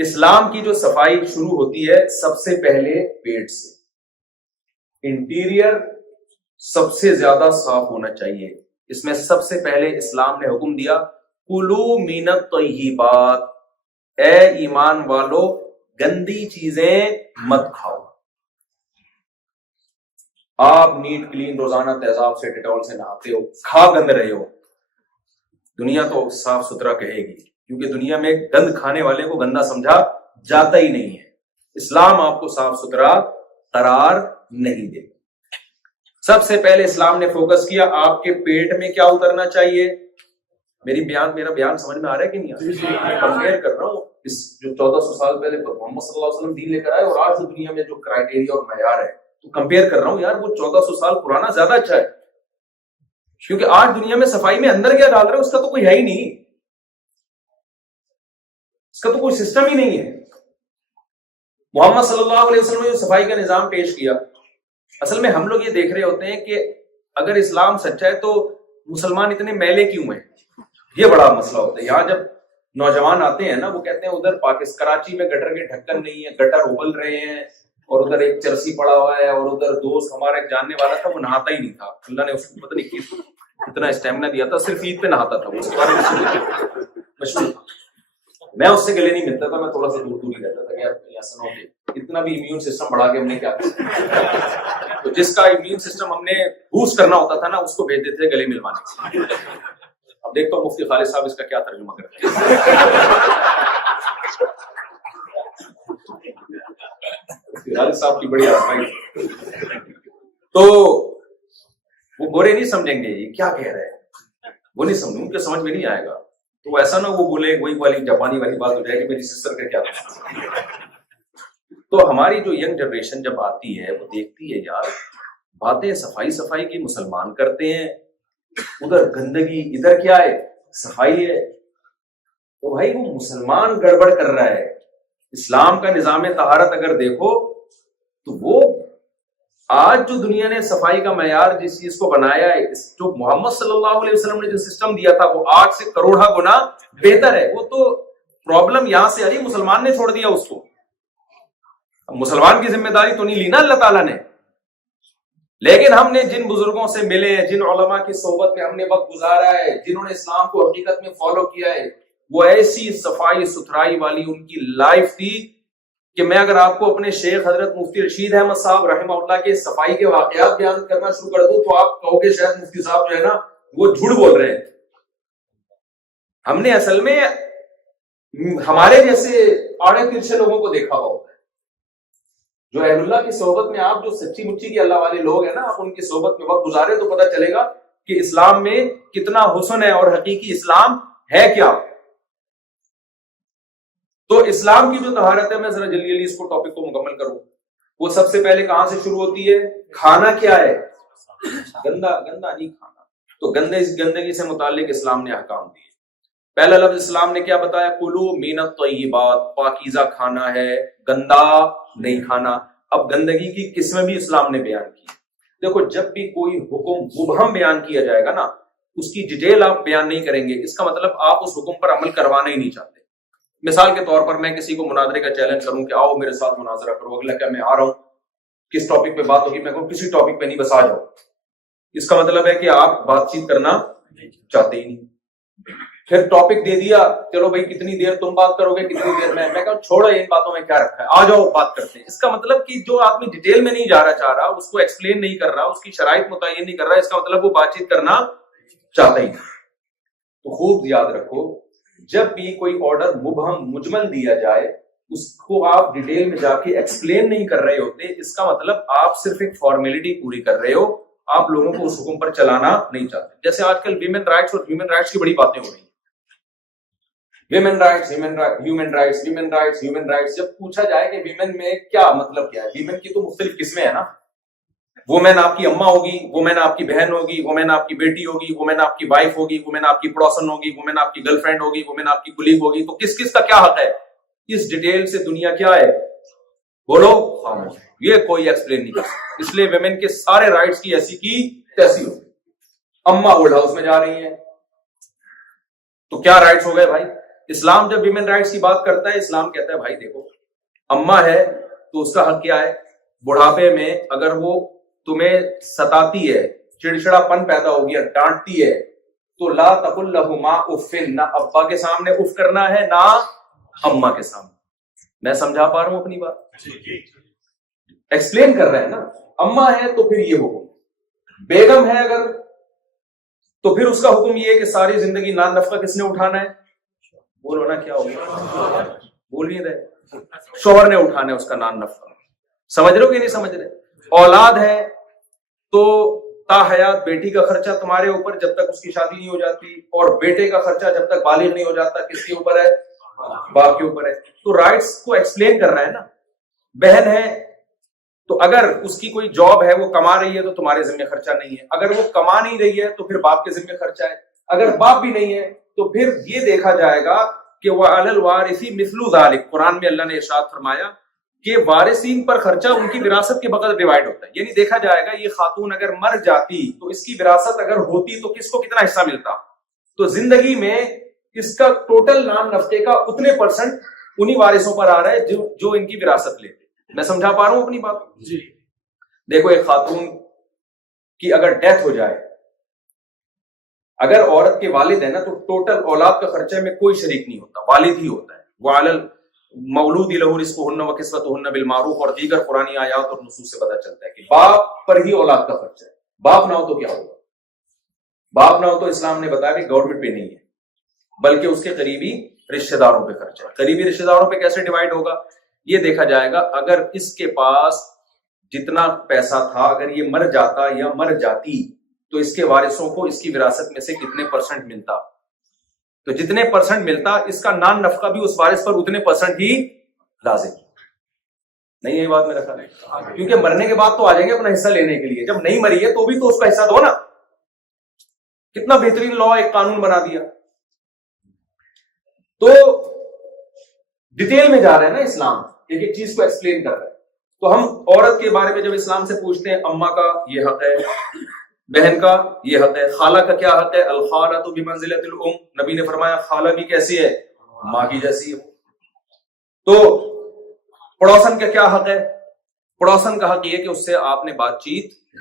اسلام کی جو صفائی شروع ہوتی ہے سب سے پہلے پیٹ سے. انٹیریئر سب سے زیادہ صاف ہونا چاہیے. اس میں سب سے پہلے اسلام نے حکم دیا کلو من الطیبات، اے ایمان والو گندی چیزیں مت کھاؤ. آپ نیٹ کلین روزانہ تیزاب سے ڈیٹول سے نہاتے ہو، کھا گند رہے ہو، دنیا تو صاف ستھرا کہے گی، کیونکہ دنیا میں گند کھانے والے کو گندا سمجھا جاتا ہی نہیں ہے. اسلام آپ کو صاف ستھرا قرار نہیں دے. سب سے پہلے اسلام نے فوکس کیا آپ کے پیٹ میں کیا اترنا چاہیے. میرا بیان سمجھ میں آ رہا ہے کہ نہیں آ رہا؟ میں کمپیئر کر رہا ہوں اس جو 1400 سال پہلے محمد صلی اللہ علیہ وسلم دین لے کر آئے اور آج دنیا میں جو کرائٹیریا اور معیار ہے تو کمپیئر کر رہا ہوں. یار وہ 1400 سال پرانا زیادہ اچھا ہے، کیونکہ آج دنیا میں صفائی میں اندر کیا ڈال رہے ہیں اس کا تو کوئی ہے ہی نہیں، اس کا تو کوئی سسٹم ہی نہیں ہے. محمد صلی اللہ علیہ وسلم نے جو صفائی کا نظام پیش کیا، اصل میں ہم لوگ یہ دیکھ رہے ہوتے ہیں کہ اگر اسلام سچا ہے تو مسلمان اتنے میلے کیوں ہیں، یہ بڑا مسئلہ ہوتا ہے. یہاں جب نوجوان آتے ہیں نا وہ کہتے ہیں ادھر کراچی میں گٹر کے ڈھکن نہیں ہے، گٹر ابل رہے ہیں، اور ادھر ایک چرسی پڑا ہوا ہے، اور ادھر دوست ہمارا ایک جاننے والا تھا وہ نہاتا ہی نہیں تھا، اللہ نے اس کو پتہ نہیں اتنا اسٹیمنا دیا تھا، صرف عید پہ نہاتا تھا، اس کے بارے میں مشہور. میں اس سے گلے نہیں ملتا تھا، میں تھوڑا سا دور دور ہی رہتا تھا کہ یار ایسا نہ ہو، اتنا بھی امیون سسٹم بڑھا کے ہم نے کیا کیا. تو جس کا امیون سسٹم ہم نے بوسٹ کرنا ہوتا تھا نا اس کو بھیج دیتے تھے گلے ملوانے. اب دیکھتا ہوں مفتی خالد صاحب اس کا کیا ترجمہ کرتے ہیں. خالد صاحب کی بڑی آزمائی. تو وہ برے نہیں سمجھیں گے یہ کیا کہہ رہے ہیں، وہ نہیں سمجھیں، ان کے سمجھ میں نہیں آئے گا. تو ایسا نہ وہ بولے وہی والی جاپانی والی بات ہو جائے گی میری سسٹر کا کیا. تو ہماری جو ینگ جنریشن جب آتی ہے وہ دیکھتی ہے یار باتیں صفائی کی مسلمان کرتے ہیں، ادھر گندگی ادھر کیا ہے صفائی ہے. تو بھائی وہ مسلمان گڑبڑ کر رہا ہے. اسلام کا نظام طہارت اگر دیکھو تو وہ آج جو دنیا نے صفائی کا معیار جس چیز کو بنایا ہے، جو محمد صلی اللہ علیہ وسلم نے جو سسٹم دیا تھا وہ آج سے کروڑا گنا بہتر ہے. وہ تو پرابلم یہاں سے آ رہی مسلمان نے چھوڑ دیا اس کو. مسلمان کی ذمہ داری تو نہیں لی نا اللہ تعالیٰ نے، لیکن ہم نے جن بزرگوں سے ملے، جن علماء کی صحبت میں ہم نے وقت گزارا ہے، جنہوں نے اسلام کو حقیقت میں فالو کیا ہے، وہ ایسی صفائی ستھرائی والی ان کی لائف تھی کہ میں اگر آپ کو اپنے شیخ حضرت مفتی رشید احمد صاحب رحمہ اللہ کے صفائی کے واقعات بیان کرنا شروع کر دوں تو آپ کہو گے شاید مفتی صاحب جو ہے نا وہ جھوٹ بول رہے ہیں. ہم نے اصل میں ہمارے جیسے آڑے ترچھے لوگوں کو دیکھا ہوا ہوتا ہے، جو اہل اللہ کی صحبت میں آپ جو سچی مچی کے اللہ والے لوگ ہیں نا، آپ ان کی صحبت میں وقت گزارے تو پتہ چلے گا کہ اسلام میں کتنا حسن ہے اور حقیقی اسلام ہے کیا. تو اسلام کی جو طہارت ہے، میں ذرا جلدی جلدی اس کو ٹاپک کو مکمل کروں. وہ سب سے پہلے کہاں سے شروع ہوتی ہے؟ کھانا کیا ہے؟ گندا نہیں کھانا. تو گندگی سے متعلق اسلام نے احکام دیے. پہلا لفظ اسلام نے کیا بتایا؟ کلو من الطیبات، پاکیزہ کھانا ہے، گندا نہیں کھانا. اب گندگی کی قسمیں بھی اسلام نے بیان کی. دیکھو جب بھی کوئی حکم مبہم بیان کیا جائے گا نا، اس کی ڈیٹیل آپ بیان نہیں کریں گے، اس کا مطلب آپ اس حکم پر عمل کروانا ہی نہیں چاہتے. مثال کے طور پر میں کسی کو مناظرے کا چیلنج کروں کہ آؤ میرے ساتھ مناظرہ کرو، اگلا کہ میں آ رہا ہوں، کس ٹاپک پہ بات ہوگی؟ میں کہوں کسی ٹاپک پہ نہیں، بس آ جاؤ. اس کا مطلب ہے کہ آپ بات چیت کرنا چاہتے ہی نہیں. پھر ٹاپک دے دیا، چلو بھائی کتنی دیر تم بات کرو گے، کتنی دیر میں کہوں چھوڑو ان باتوں میں کیا رکھا ہے، آ جاؤ بات کرتے ہیں. اس کا مطلب کہ جو آدمی ڈیٹیل میں نہیں جانا چاہ رہا، اس کو ایکسپلین نہیں کر رہا، اس کی شرائط متعین نہیں کر رہا، اس کا مطلب وہ بات چیت کرنا چاہتا ہی نہیں. تو خوب یاد رکھو جب بھی کوئی آرڈر مبہم مجمل دیا جائے اس کو آپ ڈیٹیل میں جا کے ایکسپلین نہیں کر رہے ہوتے، اس کا مطلب آپ صرف ایک فارمیلٹی پوری کر رہے ہو، آپ لوگوں کو اس حکم پر چلانا نہیں چاہتے. جیسے آج کل ویمن رائٹس اور ہیومن رائٹس کی بڑی باتیں ہو رہی ہیں. Women rights, human rights. جب پوچھا جائے کہ ویمن میں کیا مطلب کیا ہے، ویمن کی تو مختلف قسمیں ہیں نا. وومین آپ کی اماں ہوگی، وومین آپ کی بہن ہوگی، وومین آپ کی بیٹی ہوگی، وومین آپ کی وائف ہوگی، وومین آپ کی پڑوسن ہوگی، وومین آپ کی گرل فرینڈ ہوگی، وومین آپ کی کلیگ ہوگی. تو کس کس کا کیا حق ہے؟ اس ڈیٹیل سے دنیا کیا ہے بولو خاموش، یہ کوئی ایکسپلین نہیں کر سکتا. اس لیے ویمن کے سارے رائٹس کی ایسی کی تیسی ہو. اماں اولڈ ہاؤس میں جا رہی ہیں تو کیا رائٹس ہو گئے بھائی؟ اسلام جب ویمن رائٹس کی بات کرتا ہے، اسلام کہتا ہے بھائی دیکھو، اماں ہے تو اس کا حق کیا ہے؟ بڑھاپے میں اگر وہ تمہیں ستاتی ہے، چڑچڑا پن پیدا ہو گیا، ڈانٹتی ہے، تو لا تقل لہما اف، نہ ابا کے سامنے اف کرنا ہے نہ اماں کے سامنے. میں سمجھا پا رہا ہوں اپنی بات؟ ایکسپلین کر رہے ہیں نا. اماں ہے تو پھر یہ حکم، بیگم ہے اگر تو پھر اس کا حکم یہ ہے کہ ساری زندگی نان نفقہ کس نے اٹھانا ہے؟ بولو نا کیا ہوگا، بول نہیں رہے، شوہر نے اٹھانا ہے اس کا نان نفقہ. سمجھ رہے ہو کہ نہیں سمجھ رہے؟ اولاد ہے تو تا حیات بیٹی کا خرچہ تمہارے اوپر جب تک اس کی شادی نہیں ہو جاتی، اور بیٹے کا خرچہ جب تک بالغ نہیں ہو جاتا کس کے اوپر ہے؟ باپ کے اوپر ہے. تو رائٹس کو ایکسپلین کر رہا ہے نا. بہن ہے تو اگر اس کی کوئی جاب ہے، وہ کما رہی ہے تو تمہارے ذمہ خرچہ نہیں ہے، اگر وہ کما نہیں رہی ہے تو پھر باپ کے ذمہ خرچہ ہے، اگر باپ بھی نہیں ہے تو پھر یہ دیکھا جائے گا کہ وَعَلَى الْوَارِثِ مِثْلُ ذَلِكَ. قرآن میں اللہ نے ارشاد فرمایا کہ وارثین پر خرچہ ان کی وراثت کے بغیر ڈیوائڈ ہوتا ہے. یعنی دیکھا جائے گا یہ خاتون اگر مر جاتی تو اس کی وراثت اگر ہوتی تو کس کو کتنا حصہ ملتا؟ تو زندگی میں اس کا ٹوٹل نان نفقے کا اتنے پرسنٹ انہی وارثوں پر آ رہا ہے جو ان کی وراثت لیتے. میں سمجھا پا رہا ہوں اپنی بات؟ جی. دیکھو ایک خاتون کی اگر ڈیتھ ہو جائے، اگر عورت کے والد ہے نا تو ٹوٹل اولاد کا خرچہ میں کوئی شریک نہیں ہوتا، والد ہی ہوتا ہے. وَعَلَى الْمَوْلُودِ لَهُ رِزْقُهُنَّ وَكِسْوَتُهُنَّ بِالْمَعْرُوفِ، اور دیگر قرآنی آیات اور نصوص سے پتہ چلتا ہے کہ باپ پر ہی اولاد کا خرچہ ہے. باپ نہ ہو تو کیا ہوگا؟ باپ نہ ہو تو اسلام نے بتایا کہ گورنمنٹ پہ نہیں ہے بلکہ اس کے قریبی رشتہ داروں پہ خرچہ ہے. قریبی رشتہ داروں پہ کیسے ڈیوائڈ ہوگا؟ یہ دیکھا جائے گا اگر اس کے پاس جتنا پیسہ تھا اگر یہ مر جاتا یا مر جاتی تو اس کے وارثوں کو اس کی وراثت میں سے کتنے پرسنٹ ملتا. تو جتنے پرسنٹ ملتا اس کا نان نفقہ بھی اس وارث پر اتنے پرسنٹ ہی لازم. نہیں یہی بات میرا خیال ہے، کیونکہ مرنے کے بعد تو آ جائیں گے اپنا حصہ لینے کے لیے، جب نہیں مری ہے تو بھی تو اس کا حصہ دو نا. کتنا بہترین لا ایک قانون بنا دیا. تو ڈیٹیل میں جا رہے ہیں نا اسلام، ایک ایک چیز کو ایکسپلین کر رہے ہیں. تو ہم عورت کے بارے میں جب اسلام سے پوچھتے ہیں، اماں کا یہ حق ہے، بہن کا یہ حق ہے، خالہ کا کیا حق ہے؟ الخالۃ بمنزلۃ الام. نبی نے فرمایا خالہ بھی کیسی ہے؟ ماں کی جیسی ہے. تو پڑوسن کا کیا حق ہے؟ پڑوسن کا حق یہ کہ اس سے آپ نے بات چیت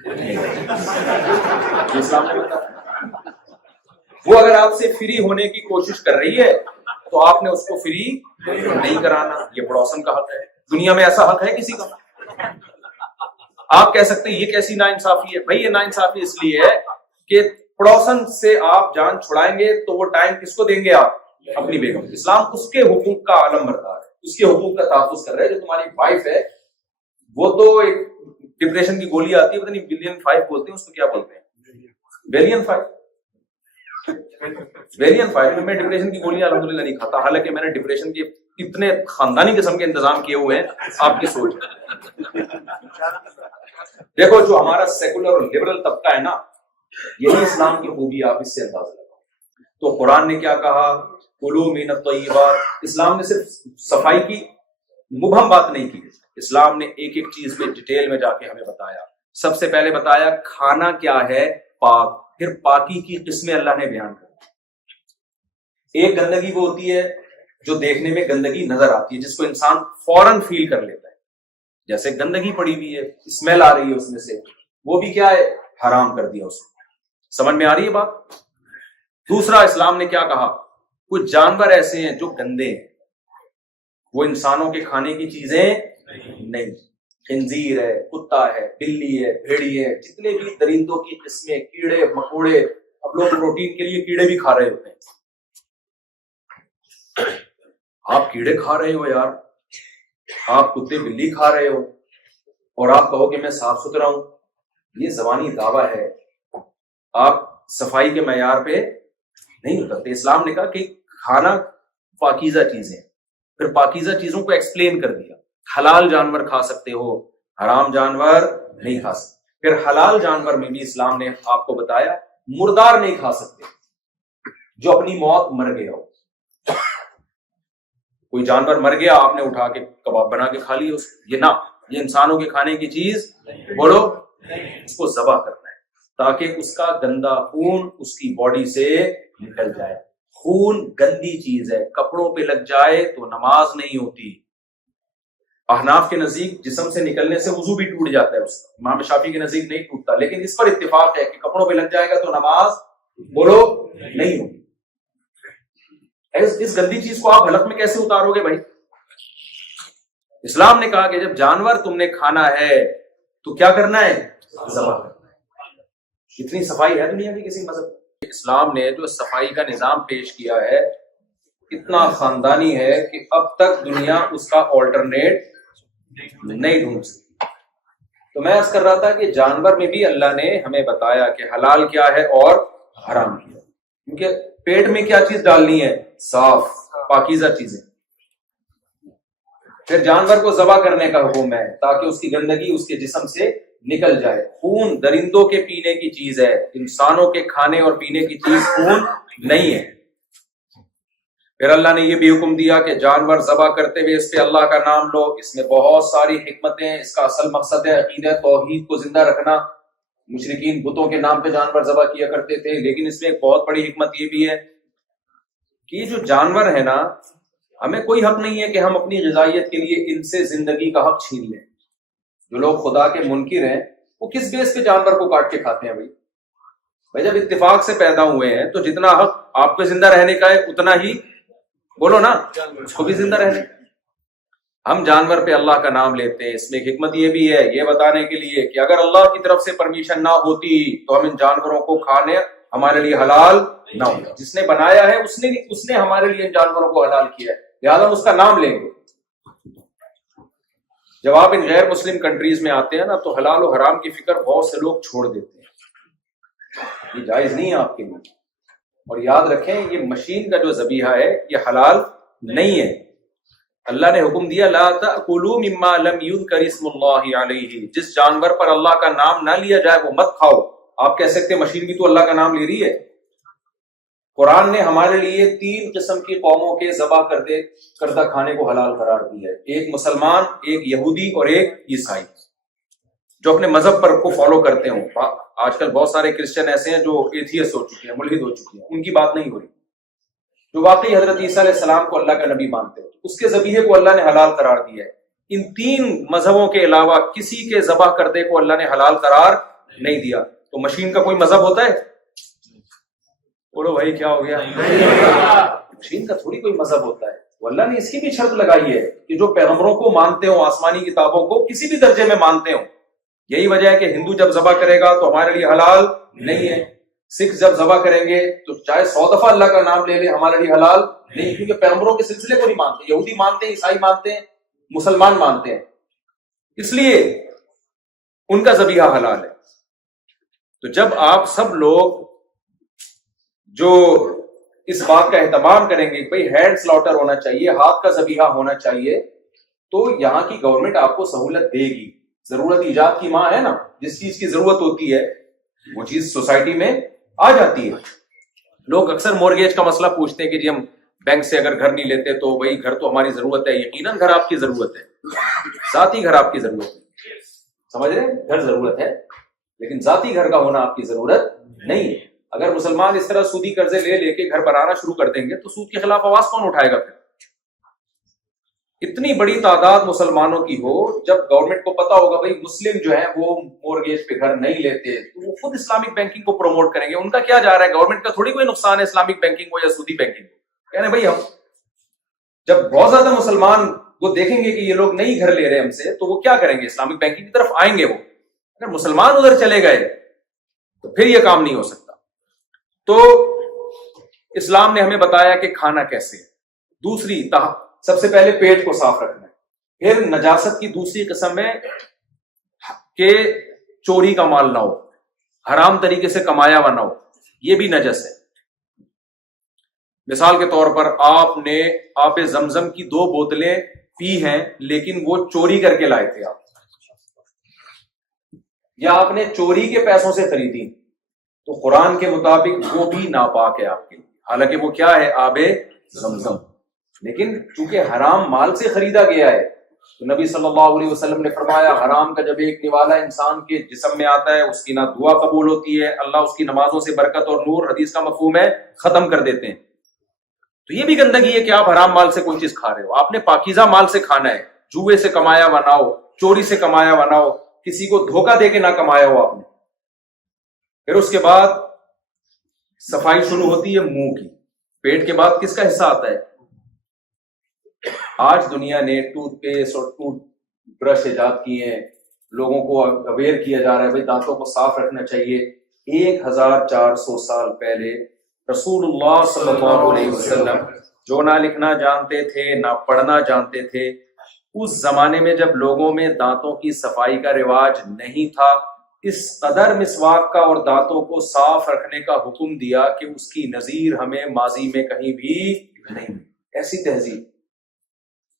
اسلام نے بتایا. وہ اگر آپ سے فری ہونے کی کوشش کر رہی ہے تو آپ نے اس کو فری نہیں کرانا. یہ پڑوسن کا حق ہے. دنیا میں ایسا حق ہے کسی کا؟ آپ کہہ سکتے ہیں یہ کیسی ناانصافی ہے؟ بھائی یہ ناانصافی اس لیے ہے کہ پڑوسن سے آپ جان چھڑائیں گے تو وہ ٹائم کس کو دیں گے؟ آپ اپنی بیگم. اسلام اس کے حقوق کا عالم بردار ہے، اس کے حقوق کا تحفظ کر رہا ہے. جو تمہاری وائف ہے وہ تو ایک ڈپریشن کی گولی آتی ہے، پتہ نہیں بلین 5 بولتے ہیں اس کو، کیا بولتے ہیں؟ ویلین 5. ویلین 5 میں ڈپریشن کی گولیاں الحمدللہ نہیں کھاتا، حالانکہ میں نے ڈپریشن کے اتنے خاندانی قسم کے انتظام کیے ہوئے ہیں آپ کی سوچ. دیکھو جو ہمارا سیکولر اور لبرل طبقہ ہے نا، یہی اسلام کی خوبی، آپ اس سے اندازہ لگاؤ. تو قرآن نے کیا کہا؟ کلوا من الطیبات. اسلام نے صرف صفائی کی مبہم بات نہیں کی، اسلام نے ایک ایک چیز میں ڈیٹیل میں جا کے ہمیں بتایا. سب سے پہلے بتایا کھانا کیا ہے؟ پاک. پھر پاکی کی قسمیں اللہ نے بیان کر. ایک گندگی وہ ہوتی ہے جو دیکھنے میں گندگی نظر آتی ہے، جس کو انسان فوراً فیل کر لیتا ہے، جیسے گندگی پڑی ہوئی ہے، اسمیل آ رہی ہے اس میں سے، وہ بھی کیا ہے؟ حرام کر دیا اس کو. سمجھ میں آ رہی ہے بات؟ دوسرا اسلام نے کیا کہا؟ کچھ جانور ایسے ہیں جو گندے ہیں، وہ انسانوں کے کھانے کی چیزیں نہیں. خنزیر ہے، کتا ہے، بلی ہے، بھیڑی ہے، جتنے بھی درندوں کی قسمیں، کیڑے مکوڑے. اب لوگ پروٹین کے لیے کیڑے بھی کھا رہے ہوتے ہیں. آپ کیڑے کھا رہے ہو یار، آپ کتے بلی کھا رہے ہو اور آپ کہو کہ میں صاف ستھرا ہوں، یہ زبانی دعویٰ ہے. آپ صفائی کے معیار پہ نہیں اترتے. اسلام نے کہا کہ کھانا پاکیزہ چیزیں، پھر پاکیزہ چیزوں کو ایکسپلین کر دیا. حلال جانور کھا سکتے ہو، حرام جانور نہیں کھا سکتے. پھر حلال جانور میں بھی اسلام نے آپ کو بتایا مردار نہیں کھا سکتے، جو اپنی موت مر گیا ہو. کوئی جانور مر گیا، آپ نے اٹھا کے کباب بنا کے کھا لیا اس، یہ نہ، یہ انسانوں کے کھانے کی چیز بولو. اس کو ذبح کرنا ہے تاکہ اس کا گندا خون اس کی باڈی سے نکل جائے. خون گندی چیز ہے، کپڑوں پہ لگ جائے تو نماز نہیں ہوتی. احناف کے نزدیک جسم سے نکلنے سے وضو بھی ٹوٹ جاتا ہے، اس کا. امام شافعی کے نزدیک نہیں ٹوٹتا، لیکن اس پر اتفاق ہے کہ کپڑوں پہ لگ جائے گا تو نماز بولو نہیں ہوگی. اس گندی چیز کو آپ حلق میں کیسے اتارو گے بھائی؟ اسلام نے کہا کہ جب جانور تم نے کھانا ہے تو کیا کرنا ہے؟ ذبح کرنا ہے. اتنی صفائی ہے دنیا کی کسی مذہب؟ اسلام نے جو صفائی کا نظام پیش کیا ہے اتنا خاندانی ہے کہ اب تک دنیا اس کا آلٹرنیٹ نہیں ڈھونڈ سکتی. تو میں عرض کر رہا تھا کہ جانور میں بھی اللہ نے ہمیں بتایا کہ حلال کیا ہے اور حرام کیا، کیونکہ پیٹ میں کیا چیز ڈالنی ہے؟ صاف پاکیزہ چیزیں. پھر جانور کو ذبح کرنے کا حکم ہے تاکہ اس کی گندگی اس کے جسم سے نکل جائے. خون درندوں کے پینے کی چیز ہے، انسانوں کے کھانے اور پینے کی چیز خون نہیں ہے. پھر اللہ نے یہ بھی حکم دیا کہ جانور ذبح کرتے ہوئے اس پہ اللہ کا نام لو. اس میں بہت ساری حکمتیں. اس کا اصل مقصد ہے عقیدہ توحید کو زندہ رکھنا. مشرکین بتوں کے نام پہ جانور ذبح کیا کرتے تھے، لیکن اس میں ایک بہت بڑی حکمت یہ بھی ہے کہ یہ جو جانور ہے نا، ہمیں کوئی حق نہیں ہے کہ ہم اپنی غذائیت کے لیے ان سے زندگی کا حق چھین لیں. جو لوگ خدا کے منکر ہیں وہ کس بیس پہ جانور کو کاٹ کے کھاتے ہیں بھائی جب اتفاق سے پیدا ہوئے ہیں تو جتنا حق آپ کو زندہ رہنے کا ہے اتنا ہی بولو نا اس کو بھی زندہ رہنے. ہم جانور پہ اللہ کا نام لیتے ہیں. اس میں ایک حکمت یہ بھی ہے، یہ بتانے کے لیے کہ اگر اللہ کی طرف سے پرمیشن نہ ہوتی تو ہم ان جانوروں کو کھانے ہمارے لیے حلال نہ ہوتا. جس نے بنایا ہے اس نے ہمارے لیے ان جانوروں کو حلال کیا ہے، لہٰذا ہم اس کا نام لیں گے. جب آپ ان غیر مسلم کنٹریز میں آتے ہیں نا تو حلال و حرام کی فکر بہت سے لوگ چھوڑ دیتے ہیں. یہ جائز نہیں ہے آپ کے لیے. اور یاد رکھیں یہ مشین کا جو ذبیحہ ہے یہ حلال نہیں ہے. اللہ نے حکم دیا لا تأکلوا مما لم یذکر اسم اللہ علیہ. جس جانور پر اللہ کا نام نہ لیا جائے وہ مت کھاؤ. آپ کہہ سکتے مشین بھی تو اللہ کا نام لے رہی ہے. قرآن نے ہمارے لیے 3 قسم کی قوموں کے ذبح کردہ کھانے کو حلال قرار دیا ہے. ایک مسلمان، ایک یہودی اور ایک عیسائی جو اپنے مذہب پر کو فالو کرتے ہوں. آج کل بہت سارے کرسچن ایسے ہیں جو ایتھیسٹ ہو چکے ہیں، ملحد ہو چکے ہیں. ان کی بات نہیں ہو رہی. جو واقعی حضرت عیسیٰ علیہ السلام کو اللہ کا نبی مانتے ہیں اس کے ذبیحے کو اللہ نے حلال قرار دیا ہے. ان 3 مذہبوں کے علاوہ کسی کے ذبح کردے کو اللہ نے حلال قرار نہیں دیا. تو مشین کا کوئی مذہب ہوتا ہے؟ بولو بھائی کیا ہو گیا؟ مشین کا تھوڑی کوئی مذہب ہوتا ہے. تو اللہ نے اس کی بھی شرط لگائی ہے کہ جو پیغمبروں کو مانتے ہوں، آسمانی کتابوں کو کسی بھی درجے میں مانتے ہوں. یہی وجہ ہے کہ ہندو جب ذبح کرے گا تو ہمارے لیے حلال نہیں ہے. سکھ جب ذبح کریں گے تو چاہے 100 دفعہ اللہ کا نام لے لے ہمارے لیے حلال نہیں، کیونکہ پیغمبروں کے سلسلے کو نہیں مانتے. یہودی مانتے ہیں، عیسائی مانتے ہیں، مسلمان مانتے ہیں، اس لیے ان کا ذبیحہ حلال ہے. تو جب آپ سب لوگ جو اس بات کا اہتمام کریں گے کہ بھئی ہینڈ سلاٹر ہونا چاہیے، ہاتھ کا ذبیحہ ہونا چاہیے، تو یہاں کی گورنمنٹ آپ کو سہولت دے گی. ضرورت ایجاد کی ماں ہے نا، جس چیز کی ضرورت ہوتی ہے وہ چیز سوسائٹی میں آ جاتی ہے. لوگ اکثر مورگیج کا مسئلہ پوچھتے ہیں کہ جی ہم بینک سے اگر گھر نہیں لیتے تو بھائی گھر تو ہماری ضرورت ہے. یقیناً گھر آپ کی ضرورت ہے، ذاتی گھر آپ کی ضرورت ہے. سمجھ رہے ہیں؟ گھر ضرورت ہے لیکن ذاتی گھر کا ہونا آپ کی ضرورت نہیں ہے. اگر مسلمان اس طرح سودی قرضے لے لے کے گھر بنانا شروع کر دیں گے تو سود کے خلاف آواز کون اٹھائے گا؟ پھر اتنی بڑی تعداد مسلمانوں کی ہو، جب گورنمنٹ کو پتا ہوگا بھائی مسلم جو ہیں وہ مورگیج پہ گھر نہیں لیتے تو وہ خود اسلامک بینکنگ کو پروموٹ کریں گے. ان کا کیا جا رہا ہے؟ گورنمنٹ کا تھوڑی کوئی نقصان ہے اسلامک بینکنگ کو یا سودی بینکنگ کو. کہنے بھائی ہم جب بہت زیادہ مسلمان وہ دیکھیں گے کہ یہ لوگ نہیں گھر لے رہے ہم سے تو وہ کیا کریں گے؟ اسلامک بینکنگ کی طرف آئیں گے. وہ اگر مسلمان ادھر چلے گئے تو پھر یہ کام نہیں ہو سکتا. تو اسلام نے ہمیں بتایا کہ کھانا کیسے ہے. دوسری سب سے پہلے پیٹ کو صاف رکھنا ہے. پھر نجاست کی دوسری قسم ہے کہ چوری کا مال نہ ہو، حرام طریقے سے کمایا ہوا نہ ہو، یہ بھی نجس ہے. مثال کے طور پر آپ نے آب زمزم کی 2 بوتلیں پی ہیں لیکن وہ چوری کر کے لائے تھے آپ، یا آپ نے چوری کے پیسوں سے خریدی تو قرآن کے مطابق وہ بھی ناپاک ہے آپ کے لیے، حالانکہ وہ کیا ہے؟ آب زمزم. لیکن چونکہ حرام مال سے خریدا گیا ہے تو نبی صلی اللہ علیہ وسلم نے فرمایا حرام کا جب ایک نوالا انسان کے جسم میں آتا ہے اس کی نہ دعا قبول ہوتی ہے، اللہ اس کی نمازوں سے برکت اور نور، حدیث کا مفہوم ہے، ختم کر دیتے ہیں. تو یہ بھی گندگی ہے کہ آپ حرام مال سے کوئی چیز کھا رہے ہو. آپ نے پاکیزہ مال سے کھانا ہے, جوئے سے کمایا بناؤ, چوری سے کمایا بناؤ, کسی کو دھوکہ دے کے نہ کمایا ہو آپ نے. پھر اس کے بعد صفائی شروع ہوتی ہے منہ کی. پیٹ کے بعد کس کا حصہ آتا ہے؟ آج دنیا نے ٹوتھ پیسٹ اور ٹوتھ برش ایجاد کیے ہیں, لوگوں کو اویئر کیا جا رہا ہے بھائی دانتوں کو صاف رکھنا چاہیے. 1400 سال پہلے رسول اللہ صلی اللہ علیہ وسلم جو نہ لکھنا جانتے تھے نہ پڑھنا جانتے تھے, اس زمانے میں جب لوگوں میں دانتوں کی صفائی کا رواج نہیں تھا, اس قدر مسواک کا اور دانتوں کو صاف رکھنے کا حکم دیا کہ اس کی نظیر ہمیں ماضی میں کہیں بھی نہیں. ایسی تہذیب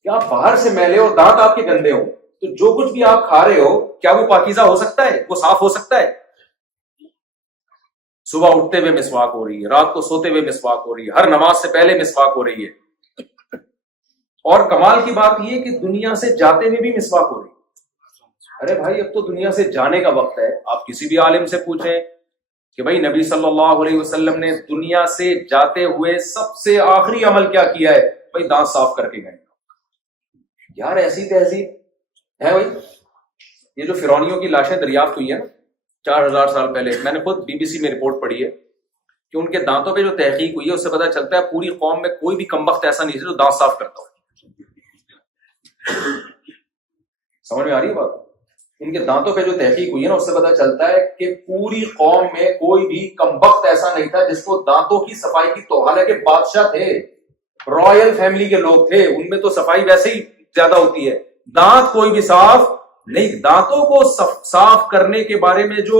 کہ آپ باہر سے میلے ہو, دانت آپ کے گندے ہو, تو جو کچھ بھی آپ کھا رہے ہو کیا وہ پاکیزہ ہو سکتا ہے؟ وہ صاف ہو سکتا ہے؟ صبح اٹھتے ہوئے مسواک ہو رہی ہے, رات کو سوتے ہوئے مسواک ہو رہی ہے, ہر نماز سے پہلے مسواک ہو رہی ہے. اور کمال کی بات یہ کہ دنیا سے جاتے ہوئے بھی مسواک ہو رہی ہے. ارے بھائی اب تو دنیا سے جانے کا وقت ہے. آپ کسی بھی عالم سے پوچھیں کہ بھائی نبی صلی اللہ علیہ وسلم نے دنیا سے جاتے ہوئے سب سے آخری عمل کیا کیا ہے؟ بھائی دانت صاف کر کے گئے. یار ایسی تہذیب ہے بھائی. یہ جو فرعونیوں کی لاشیں دریافت ہوئی ہیں 4000 سال پہلے, میں نے خود BBC میں رپورٹ پڑھی ہے کہ ان کے دانتوں پہ جو تحقیق ہوئی ہے اس سے پتہ چلتا ہے پوری قوم میں کوئی بھی کمبخت ایسا نہیں ہے جو دانت صاف کرتا ہو. سمجھ میں آ رہی ہے بات؟ ان کے دانتوں پہ جو تحقیق ہوئی ہے نا اس سے پتہ چلتا ہے کہ پوری قوم میں کوئی بھی کمبخت ایسا نہیں تھا جس کو دانتوں کی صفائی کی تو, حالانکہ بادشاہ تھے, رائل فیملی کے لوگ تھے, ان میں تو صفائی ویسے ہی زیادہ ہوتی ہے, دانت کوئی بھی صاف نہیں. دانتوں کو صاف کرنے کے بارے میں جو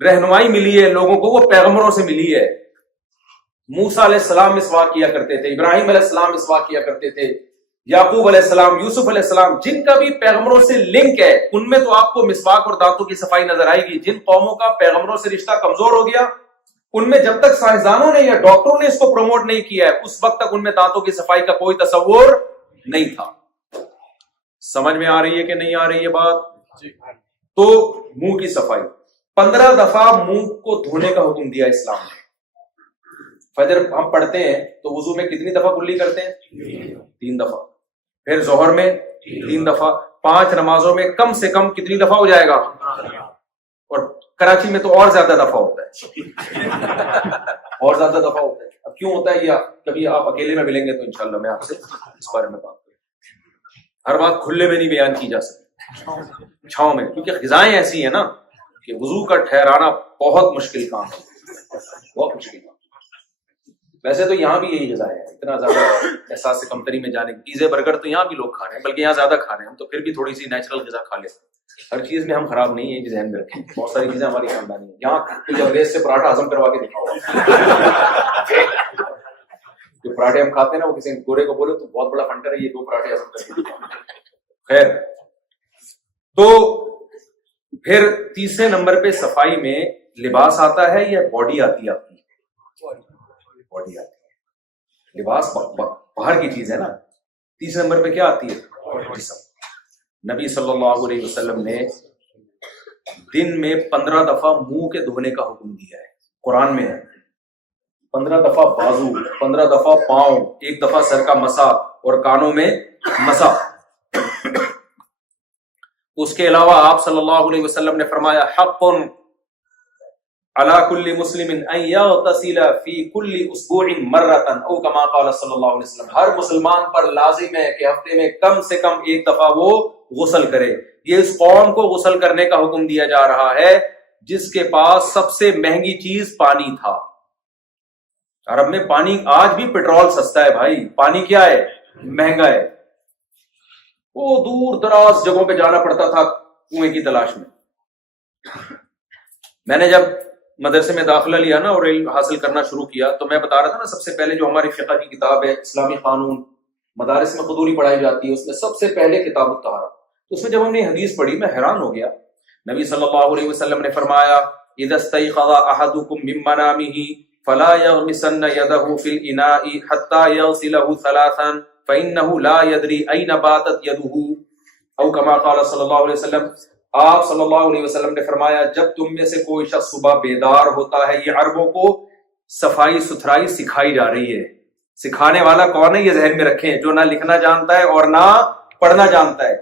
رہنمائی ملی ہے لوگوں کو وہ پیغمبروں سے ملی ہے. موسیٰ علیہ السلام مسواک کیا کرتے تھے, ابراہیم علیہ السلام مسواک کیا کرتے تھے, یعقوب علیہ السلام, یوسف علیہ السلام, جن کا بھی پیغمبروں سے لنک ہے ان میں تو آپ کو مسواک اور دانتوں کی صفائی نظر آئے گی. جن قوموں کا پیغمبروں سے رشتہ کمزور ہو گیا ان میں جب تک سائنسدانوں نے یا ڈاکٹروں نے اس کو پروموٹ نہیں کیا ہے اس وقت تک ان میں دانتوں کی صفائی کا کوئی تصور نہیں تھا. سمجھ میں آ رہی ہے کہ نہیں آ رہی ہے بات؟ تو منہ کی صفائی 15 دفعہ منہ کو دھونے کا حکم دیا اسلام نے. فجر ہم پڑھتے ہیں تو وضو میں کتنی دفعہ کلی کرتے ہیں؟ 3 دفعہ. پھر ظہر میں 3 دفعہ. 5 نمازوں میں کم سے کم کتنی دفعہ ہو جائے گا؟ اور کراچی میں تو اور زیادہ دفعہ ہوتا ہے, اور زیادہ دفعہ ہوتا ہے. اب کیوں ہوتا ہے؟ یا کبھی آپ اکیلے میں ملیں گے تو انشاءاللہ میں آپ سے اس بارے میں بات کروں. ہر بات کھلے میں نہیں بیان کی جا سکتی, چھاؤں میں, کیونکہ غذائیں ایسی ہیں نا کہ وضو کا ٹھہرانا بہت مشکل کام ہے, بہت مشکل کام. ویسے تو یہاں بھی یہی غذا ہے, اتنا زیادہ احساس سے کمتری میں جانے کی. پیزے برگر تو یہاں بھی لوگ کھا رہے ہیں, بلکہ یہاں زیادہ کھا رہے ہیں, تو پھر بھی تھوڑی سی نیچرل غذا کھا لیتے ہیں. ہر چیز میں ہم خراب نہیں ہیں, ذہن میں رکھیں. بہت ساری چیزیں ہماری خاندانی ہیں. یہاں کوئی انگریز سے پراٹھا ہضم کروا کے دکھاؤ, جو پراٹھے ہم کھاتے ہیں نا وہ کسی گورے کو بولے تو بہت بڑا فنٹر ہے, یہ 2 پراٹھے ہضم کر کے دکھاؤ. خیر, تو پھر تیسرے نمبر پہ صفائی میں لباس آتا ہے یا باڈی آتی ہے؟ آپ کی باڈی آتی ہے. لباس باہر کی چیز ہے نا. تیسرے نمبر پہ کیا آتی ہے؟ جسم. نبی صلی اللہ علیہ وسلم نے دن میں 15 دفعہ منہ کے دھونے کا حکم دیا ہے, قرآن میں ہے. 15 دفعہ بازو, 15 دفعہ پاؤں, 1 دفعہ سر کا مسا اور کانوں میں مسا. اس کے علاوہ آپ صلی اللہ علیہ وسلم نے فرمایا حق علی کل مسلم ان یغتسل فی کل اسبوع مرۃ او کما قال صلی اللہ علیہ وسلم. ہر مسلمان پر لازم ہے کہ ہفتے میں کم سے کم 1 دفعہ وہ غسل کرے. یہ اس قوم کو غسل کرنے کا حکم دیا جا رہا ہے جس کے پاس سب سے مہنگی چیز پانی تھا. عرب میں پانی, آج بھی پیٹرول سستا ہے بھائی, پانی کیا ہے؟ مہنگا ہے. وہ دور دراز جگہوں پہ جانا پڑتا تھا کنویں کی تلاش میں. میں نے جب مدرسے میں داخلہ لیا نا اور علم حاصل کرنا شروع کیا تو میں بتا رہا تھا نا سب سے پہلے جو ہماری فقہ کی کتاب ہے اسلامی قانون, مدارس میں قدوری پڑھائی جاتی ہے, اس میں سب سے پہلے کتاب الطہارہ. تو اس میں جب ہم نے حدیث پڑھی میں حیران ہو گیا. نبی صلی اللہ علیہ وسلم نے فرمایا اذا استيقظ احدكم من منامه فلا يغمسن يده في الاناء حتى يغسله 3 فانه لا يدري اين باتت يده او كما قال صلی اللہ علیہ وسلم. آپ صلی اللہ علیہ وسلم نے فرمایا جب تم میں سے کوئی شخص صبح بیدار ہوتا ہے, یہ عربوں کو صفائی ستھرائی سکھائی جا رہی ہے, سکھانے والا کون ہے یہ ذہن میں رکھیں, جو نہ لکھنا جانتا ہے اور نہ پڑھنا جانتا ہے.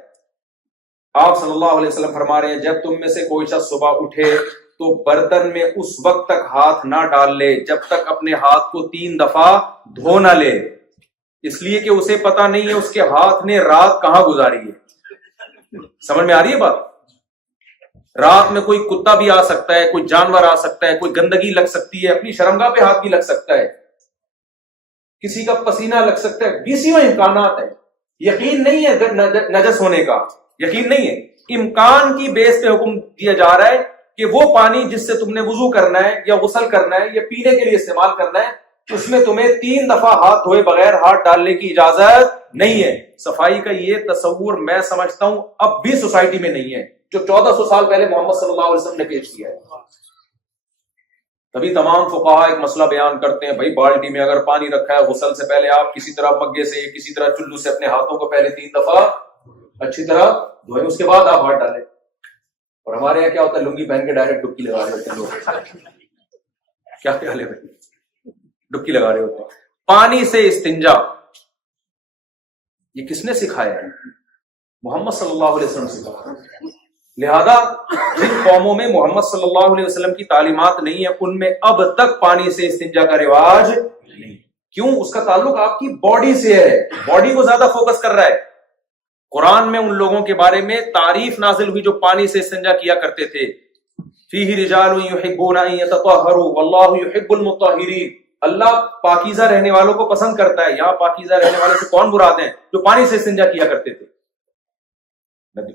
آپ صلی اللہ علیہ وسلم فرما رہے ہیں جب تم میں سے کوئی شخص صبح اٹھے تو برتن میں اس وقت تک ہاتھ نہ ڈال لے جب تک اپنے ہاتھ کو 3 دفعہ دھو نہ لے, اس لیے کہ اسے پتا نہیں ہے اس کے ہاتھ نے رات کہاں گزاری ہے. سمجھ میں آ رہی ہے بات؟ رات میں کوئی کتا بھی آ سکتا ہے, کوئی جانور آ سکتا ہے, کوئی گندگی لگ سکتی ہے, اپنی شرمگاہ پہ ہاتھ بھی لگ سکتا ہے, کسی کا پسینہ لگ سکتا ہے, 20 امکانات ہیں. یقین نہیں ہے نجس ہونے کا, یقین نہیں ہے, امکان کی بیس پہ حکم دیا جا رہا ہے کہ وہ پانی جس سے تم نے وضو کرنا ہے یا غسل کرنا ہے یا پینے کے لیے استعمال کرنا ہے اس میں تمہیں 3 دفعہ ہاتھ دھوئے بغیر ہاتھ ڈالنے کی اجازت نہیں ہے. صفائی کا یہ تصور میں سمجھتا ہوں اب بھی سوسائٹی میں نہیں ہے جو 1400 سال پہلے محمد صلی اللہ علیہ وسلم نے پیش کیا ہے. تبھی تمام فقہاء ایک مسئلہ بیان کرتے ہیں, بھائی بالٹی میں اگر پانی رکھا ہے غسل سے پہلے آپ کسی طرح مگے سے کسی طرح چلو سے اپنے ہاتھوں کو پہلے 3 دفعہ اچھی طرح دھوئیں, اس کے بعد آپ ہاتھ ڈالیں. اور ہمارے یہاں کیا ہوتا ہے, لنگی پہن کے ڈائریکٹ ڈبکی لگا رہے ہوتے ہیں لوگ. کیا خیال ہے بھائی, ڈبکی لگا رہے ہوتے ہیں. پانی سے استنجا یہ کس نے سکھایا ہے؟ محمد صلی اللہ علیہ وسلم سکھایا. لہذا جن قوموں میں محمد صلی اللہ علیہ وسلم کی تعلیمات نہیں ہیں ان میں اب تک پانی سے استنجا کا رواج نہیں. کیوں؟ اس کا تعلق آپ کی باڈی سے ہے, باڈی کو زیادہ فوکس کر رہا ہے. قرآن میں ان لوگوں کے بارے میں تعریف نازل ہوئی جو پانی سے استنجا کیا کرتے تھے. فیہ رجال یحبون ان یتطہروا واللہ یحب المطہرین. اللہ پاکیزہ رہنے والوں کو پسند کرتا ہے. یہاں پاکیزہ رہنے والے سے کون مراد ہیں؟ جو پانی سے استنجا کیا کرتے تھے.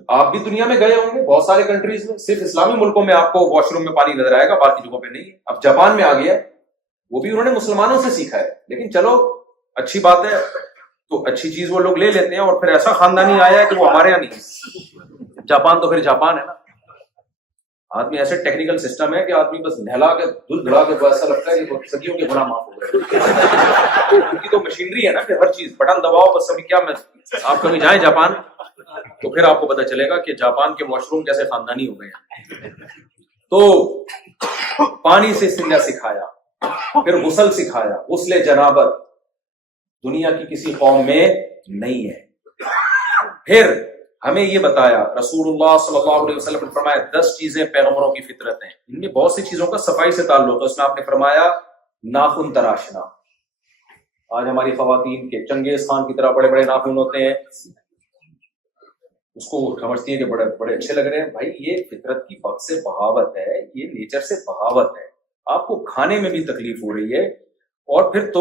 آپ بھی دنیا میں گئے ہوں گے بہت سارے کنٹریز میں, صرف اسلامی ملکوں میں آپ کو واش روم میں پانی نظر آئے گا, باقی جگہوں پہ نہیں ہے. اب جاپان میں آ گیا, وہ بھی انہوں نے مسلمانوں سے سیکھا ہے, لیکن چلو اچھی بات ہے, تو اچھی چیز وہ لوگ لے لیتے ہیں. اور پھر ایسا خاندانی آیا ہے کہ وہ ہمارے یہاں نہیں ہے. جاپان تو پھر جاپان ہے نا. آدمی ایسے ٹیکنیکل سسٹم ہے کہ آدمی بس نہلا کے دل دھلا کے ایسا لگتا ہے کہ صدیوں کے گناہ معاف ہو گئے. ان کی تو مشینری ہے نا کہ ہر چیز بٹن دباؤ بس. ابھی کیا, میں آپ کبھی جائیں جاپان تو پھر آپ کو پتا چلے گا کہ جاپان کے واش روم کیسے خاندانی ہو گئے ہیں. تو پانی سے استنجا سکھایا, پھر غسل سکھایا. غسل جنابت دنیا کی کسی قوم میں نہیں ہے. پھر ہمیں یہ بتایا رسول اللہ صلی اللہ علیہ وسلم نے فرمایا 10 چیزیں پیغمبروں کی فطرت ہیں. ان میں بہت سی چیزوں کا صفائی سے تعلق ہے. اس میں آپ نے فرمایا ناخن تراشنا. آج ہماری خواتین کے چنگیز خان کی طرح بڑے بڑے ناخن ہوتے ہیں, اس کو سمجھتی ہیں کہ بڑے بڑے اچھے لگ رہے ہیں. بھائی یہ فطرت کی وقت سے بغاوت ہے, یہ نیچر سے بغاوت ہے. آپ کو کھانے میں بھی تکلیف ہو رہی ہے, اور پھر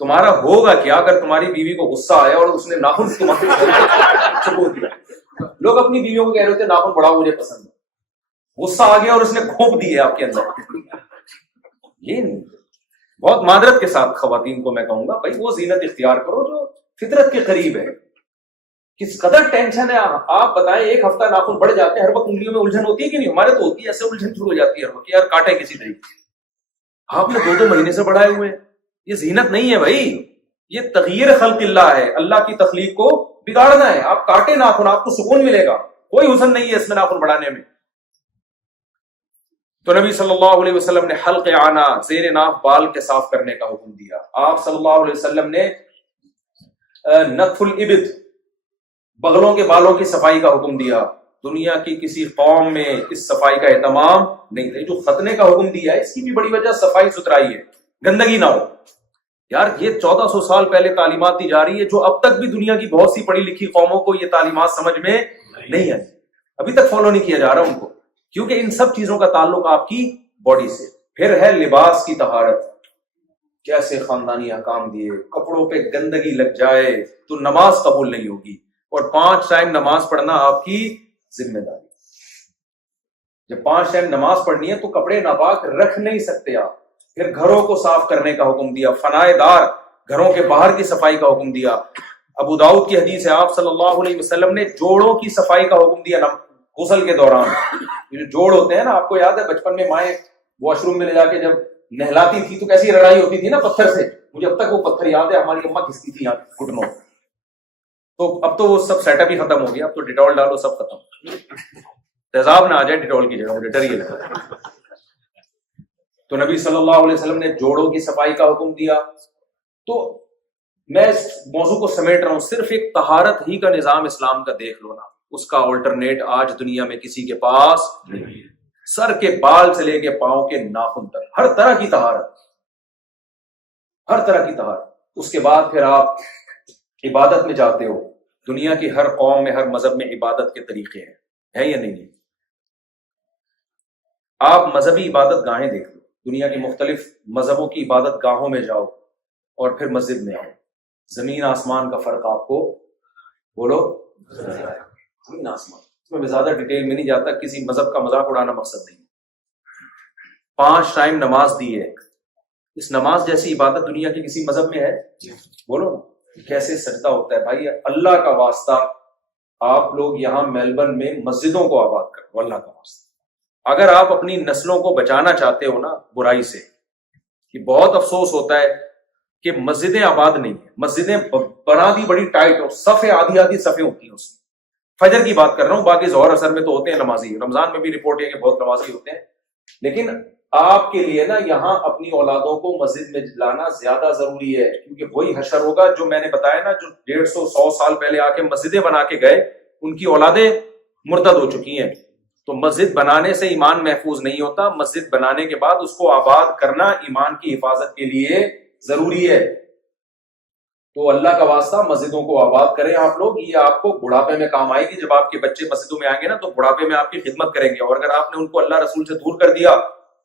تمہارا ہوگا کیا اگر تمہاری بیوی کو غصہ آیا اور اس نے ناخن چھپو دیا. لوگ اپنی بیویوں کو کہہ رہے ہوتے ناخن بڑا مجھے پسند ہے, غصہ آ گیا اور اس نے گھونپ دیے آپ کے اندر. یہ نہیں. بہت معذرت کے ساتھ خواتین کو میں کہوں گا بھائی وہ زینت اختیار کرو جو فطرت کے قریب ہے. کس قدر ٹینشن ہے آپ بتائیں. ایک ہفتہ ناخن بڑھ جاتے ہیں, ہر وقت انگلیوں میں الجھن ہوتی ہے کہ نہیں؟ ہمارے تو ہوتی ہے, ایسے الجھن شروع ہو جاتی ہے ہر وقت, یار کاٹے کسی طریقے. آپ نے 2 مہینے سے بڑھائے ہوئے ہیں. یہ زینت نہیں ہے بھائی, یہ تغیر خلق اللہ ہے. اللہ کی تخلیق کو بگاڑنا ہے. آپ کاٹے ناخن, آپ کو سکون ملے گا. کوئی حسن نہیں ہے اس میں ناخن بڑھانے میں. تو نبی صلی اللہ علیہ وسلم نے حلق عانہ زیر ناف بال کے صاف کرنے کا حکم دیا. آپ صلی اللہ علیہ وسلم نے نتف الابط بغلوں کے بالوں کی صفائی کا حکم دیا. دنیا کی کسی قوم میں اس صفائی کا اہتمام نہیں تھا. جو ختنے کا حکم دیا ہے اس کی بھی بڑی وجہ صفائی ستھرائی ہے, گندگی نہ ہو. یار یہ 1400 سال پہلے تعلیمات دی جا رہی ہے جو اب تک بھی دنیا کی بہت سی پڑھی لکھی قوموں کو یہ تعلیمات سمجھ میں نہیں آئی, ابھی تک فالو نہیں کیا جا رہا ان کو, کیونکہ ان سب چیزوں کا تعلق آپ کی باڈی سے. پھر ہے لباس کی طہارت. کیسے خاندانی احکام دیے, کپڑوں پہ گندگی لگ جائے تو نماز قبول نہیں ہوگی, اور 5 ٹائم نماز پڑھنا آپ کی ذمہ داری. جب 5 ٹائم نماز پڑھنی ہے تو کپڑے ناپاک رکھ نہیں سکتے آپ. پھر گھروں کو صاف کرنے کا حکم دیا, فنائے دار گھروں کے باہر کی صفائی کا حکم دیا. ابو داؤد کی حدیث ہے آپ صلی اللہ علیہ وسلم نے جوڑوں کی صفائی کا حکم دیا غسل کے دوران. جو جوڑ ہوتے ہیں نا, آپ کو یاد ہے بچپن میں مائیں واش روم میں لے جا کے جب نہلاتی تھی تو کیسی لڑائی ہوتی تھی نا پتھر سے. مجھے اب تک وہ پتھر یاد ہے, ہماری اماں گھستی تھی یہاں گھٹنوں. تو اب تو وہ سب سیٹ اپ ہی ختم ہو گیا, اب تو ڈیٹول ڈالو سب ختم. تیزاب نہ آ جائے ڈیٹول کی جگہ, مجھے ڈر یہ لگتا. تو نبی صلی اللہ علیہ وسلم نے جوڑوں کی صفائی کا حکم دیا. تو میں اس موضوع کو سمیٹ رہا ہوں، صرف ایک طہارت ہی کا نظام اسلام کا دیکھ لو نا، اس کا آلٹرنیٹ آج دنیا میں کسی کے پاس نہیں۔ سر کے بال سے لے کے پاؤں کے ناخن تک ہر طرح کی طہارت، ہر طرح کی طہارت۔ اس کے بعد پھر آپ عبادت میں جاتے ہو، دنیا کی ہر قوم میں ہر مذہب میں عبادت کے طریقے ہیں یا نہیں؟ آپ مذہبی عبادت گاہیں دیکھ لو، دنیا کے مختلف مذہبوں کی عبادت گاہوں میں جاؤ اور پھر مسجد میں آؤ، زمین آسمان کا فرق آپ کو بولو، زمین آسمان۔ اس میں زیادہ ڈیٹیل میں نہیں جاتا، کسی مذہب کا مذاق اڑانا مقصد نہیں۔ 5 ٹائم نماز دی ہے، اس نماز جیسی عبادت دنیا کے کسی مذہب میں ہے؟ بولو کیسے سجدہ ہوتا ہے بھائی، اللہ کا واسطہ آپ لوگ یہاں میلبرن میں مسجدوں کو آباد کرو، اللہ کا واسطہ۔ اگر آپ اپنی نسلوں کو بچانا چاہتے ہو نا برائی سے، کہ بہت افسوس ہوتا ہے کہ مسجدیں آباد نہیں ہیں، مسجدیں بنا دی بڑی ٹائٹ ہو، صفیں آدھی صفیں ہوتی ہیں، اس میں فجر کی بات کر رہا ہوں، باقی ظہر اثر میں تو ہوتے ہیں نمازی، رمضان میں بھی رپورٹ ہے کہ بہت نمازی ہوتے ہیں، لیکن آپ کے لیے نا یہاں اپنی اولادوں کو مسجد میں لانا زیادہ ضروری ہے، کیونکہ وہی حشر ہوگا جو میں نے بتایا نا، جو 150-100 سال پہلے آ کے مسجدیں بنا کے گئے، ان کی اولادیں مرتد ہو چکی ہیں۔ تو مسجد بنانے سے ایمان محفوظ نہیں ہوتا، مسجد بنانے کے بعد اس کو آباد کرنا ایمان کی حفاظت کے لیے ضروری ہے۔ تو اللہ کا واسطہ مسجدوں کو آباد کریں آپ لوگ، یہ آپ کو بڑھاپے میں کام آئے گی۔ جب آپ کے بچے مسجدوں میں آئیں گے نا تو بڑھاپے میں آپ کی خدمت کریں گے، اور اگر آپ نے ان کو اللہ رسول سے دور کر دیا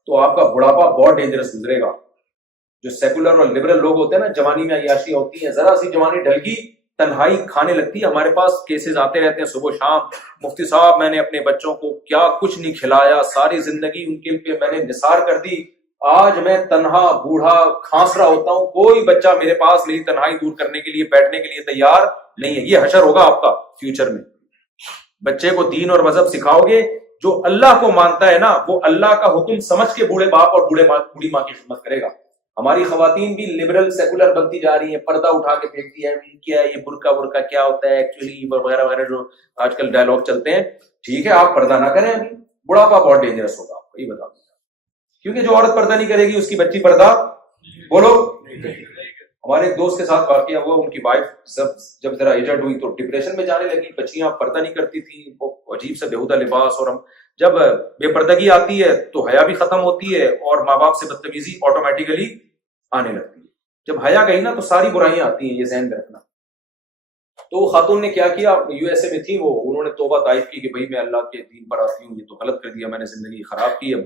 تو آپ کا بڑھاپا بہت ڈینجرس گزرے گا۔ جو سیکولر اور لبرل لوگ ہوتے ہیں نا، جوانی میں عیاشی ہوتی ہے، ذرا سی جوانی ڈھل گئی تنہائی کھانے لگتی ہے۔ ہمارے پاس کیسز آتے رہتے ہیں صبح شام، مفتی صاحب میں نے اپنے بچوں کو کیا کچھ نہیں کھلایا، ساری زندگی ان کے پہ میں نے نثار کر دی، آج میں تنہا بوڑھا کھانس رہا ہوتا ہوں، کوئی بچہ میرے پاس میری تنہائی دور کرنے کے لیے بیٹھنے کے لیے تیار نہیں ہے۔ یہ حشر ہوگا آپ کا فیوچر میں۔ بچے کو دین اور مذہب سکھاؤ گے، جو اللہ کو مانتا ہے نا وہ اللہ کا حکم سمجھ کے بوڑھے باپ اور بوڑھی ماں کی خدمت کرے گا۔ ہماری خواتین بھی لبرل سیکولر بنتی جا رہی ہیں، پردہ اٹھا کے پھینکتی ہے، کیا ہے یہ برقع کیا ہوتا ہے ایکچولی وغیرہ وغیرہ جو آج کل ڈائلگ چلتے ہیں۔ ٹھیک ہے آپ پردہ نہ کریں، ابھی بڑھاپا بہت ڈینجرس ہوگا آپ کو، یہ بتا دوں، کیونکہ جو عورت پردہ نہیں کرے گی اس کی بچی پردہ بولو۔ ہمارے ایک دوست کے ساتھ واقعہ ہوا، ان کی وائف جب ذرا ایجڈ ہوئی تو ڈپریشن میں جانے لگی، بچیاں پردہ نہیں کرتی تھی، وہ عجیب سے بےہودہ لباس، اور ہم جب بے پردگی آتی ہے تو حیا بھی ختم ہوتی ہے اور ماں باپ سے بدتمیزی آٹومیٹیکلی آنے لگتی ہے۔ جب حیا گئی نا تو ساری برائیاں آتی ہیں، یہ ذہن میں رکھنا۔ تو وہ خاتون نے کیا کیا، یو ایس اے میں تھی وہ، انہوں نے توبہ طائف کی کہ بھائی میں اللہ کے دین پر آتی ہوں، یہ تو غلط کر دیا میں نے، زندگی خراب کی، اب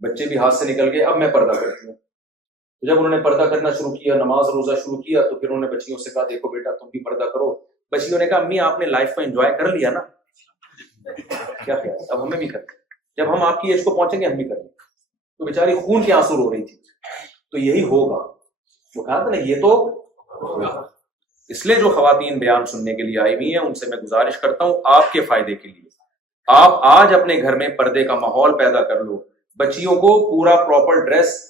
بچے بھی ہاتھ سے نکل گئے، اب میں پردہ کرتی ہوں۔ تو جب انہوں نے پردہ کرنا شروع کیا، نماز روزہ شروع کیا، تو پھر انہوں نے بچیوں سے کہا دیکھو بیٹا تم بھی پردہ کرو۔ بچیوں نے کہا امی آپ نے لائف کو انجوائے کر لیا نا، کیا اب ہمیں بھی کریں، جب ہم آپ کی ایج کو پہنچیں گے ہم بھی کریں۔ تو بیچاری خون کے آنسو رو رہی تھی۔ تو یہی ہوگا، وہ کہا تھا نا یہ تو ہوگا۔ اس لیے جو خواتین بیان سننے کے لیے آئی ہوئی ہیں ان سے میں گزارش کرتا ہوں آپ کے فائدے کے لیے، آپ آج اپنے گھر میں پردے کا ماحول پیدا کر لو، بچیوں کو پورا پراپر ڈریس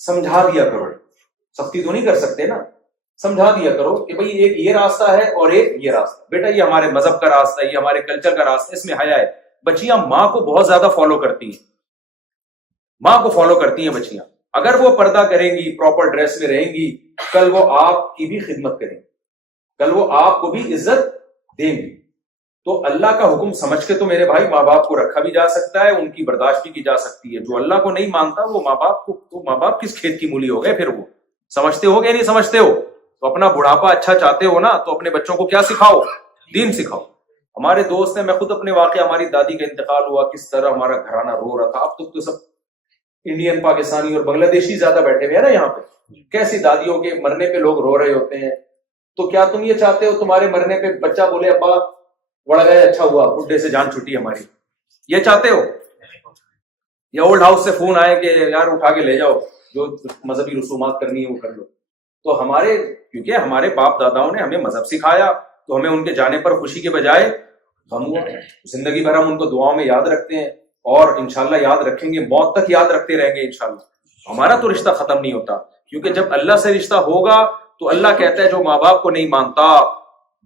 سمجھا دیا کرو، سختی تو نہیں کر سکتے نا، سمجھا دیا کرو کہ بھئی ایک یہ راستہ ہے اور ایک یہ راستہ، بیٹا یہ ہمارے مذہب کا راستہ ہے، یہ ہمارے کلچر کا راستہ ہے، اس میں حیا ہے۔ بچیاں ماں کو بہت زیادہ فالو کرتی ہیں، ماں کو فالو کرتی ہیں بچیاں، اگر وہ پردہ کریں گی، پراپر ڈریس میں رہیں گی، کل وہ آپ کی بھی خدمت کریں گی، کل وہ آپ کو بھی عزت دیں گی۔ تو اللہ کا حکم سمجھ کے تو میرے بھائی ماں باپ کو رکھا بھی جا سکتا ہے، ان کی برداشت بھی کی جا سکتی ہے۔ جو اللہ کو نہیں مانتا وہ ماں باپ کس کھیت کی مولی ہو گئے، پھر وہ سمجھتے ہو گے نہیں سمجھتے ہو؟ تو اپنا بڑھاپا اچھا چاہتے ہو نا تو اپنے بچوں کو کیا سکھاؤ، دین سکھاؤ۔ ہمارے دوست ہیں، میں خود اپنے واقعہ، ہماری دادی کا انتقال ہوا، کس طرح ہمارا گھرانہ رو رہا تھا۔ اب تو سب انڈین پاکستانی اور بنگلہ دیشی زیادہ بیٹھے ہوئے ہیں نا یہاں پہ، کیسی دادیوں کے مرنے پہ لوگ رو رہے ہوتے ہیں۔ تو کیا تم یہ چاہتے ہو تمہارے مرنے پہ بچہ بولے ابا بڑھ گئے اچھا ہوا، بڈھے سے جان چھٹی ہماری؟ یہ چاہتے ہو؟ یا اولڈ ہاؤس سے فون آئے کہ یار اٹھا کے لے جاؤ، جو مذہبی رسومات کرنی ہے وہ کر لو؟ تو ہمارے، کیونکہ ہمارے باپ داداؤں نے ہمیں مذہب سکھایا تو ہمیں ان کے جانے پر خوشی کے بجائے غم ہوا۔ زندگی بھر ہم ان کو دعاؤں میں یاد رکھتے ہیں اور انشاءاللہ یاد رکھیں گے، موت تک یاد رکھتے رہیں گے انشاءاللہ۔ ہمارا تو رشتہ ختم نہیں ہوتا، کیونکہ جب اللہ سے رشتہ ہوگا تو اللہ کہتا ہے جو ماں باپ کو نہیں مانتا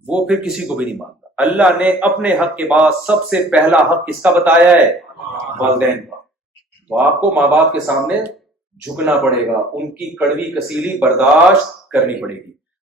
وہ پھر کسی کو بھی نہیں مانتا۔ اللہ نے اپنے حق کے بعد سب سے پہلا حق کس کا بتایا ہے؟ والدین کا۔ تو آپ کو ماں باپ کے سامنے جھکنا پڑے گا، ان کی کڑوی کسیلی برداشت کرنی پڑے گی.